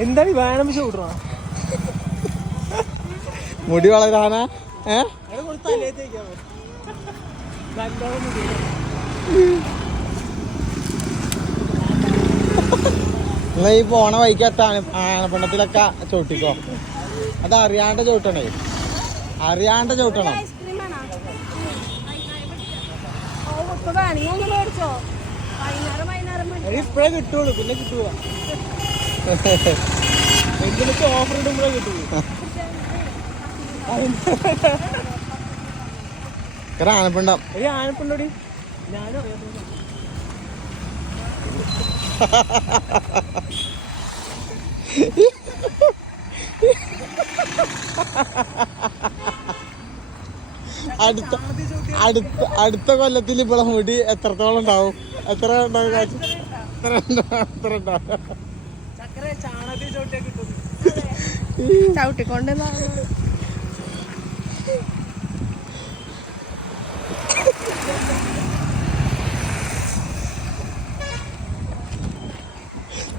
എന്താണ് വേണം ചൂടണോ മുടി വളരാനാ? ഏ? ഈ പോണ വഴിക്ക് ആണപ്പണത്തിലൊക്കെ ചവിട്ടിക്കോ. അത് അറിയാണ്ട് ചവിട്ടണേ. അറിയാണ്ട് മേടിച്ചോ. വൈകുന്നേരം വൈകുന്നേരം. ഇപ്പഴേ കിട്ടുള്ളൂ പിന്നെ കിട്ടുക എന്തിനൊക്കെ ഓഫർ ഇടുമ്പോഴേ കിട്ടുള്ളൂ. ആനപ്പിണ്ടാം. ഒരു ആനപ്പുണ്ടോടി ഞാനും അറിയാം. അടുത്ത അടുത്ത അടുത്ത കൊല്ലത്തിൽ ഇവിടെ മുടി എത്രത്തോളം ഉണ്ടാവും? എത്ര ഉണ്ടാവും കാശ്? എത്ര ഉണ്ടാവും ചക്കര ചാണകത്തിൽ ചവിട്ടിയാ കിട്ടും ചവിട്ടിക്കൊണ്ട്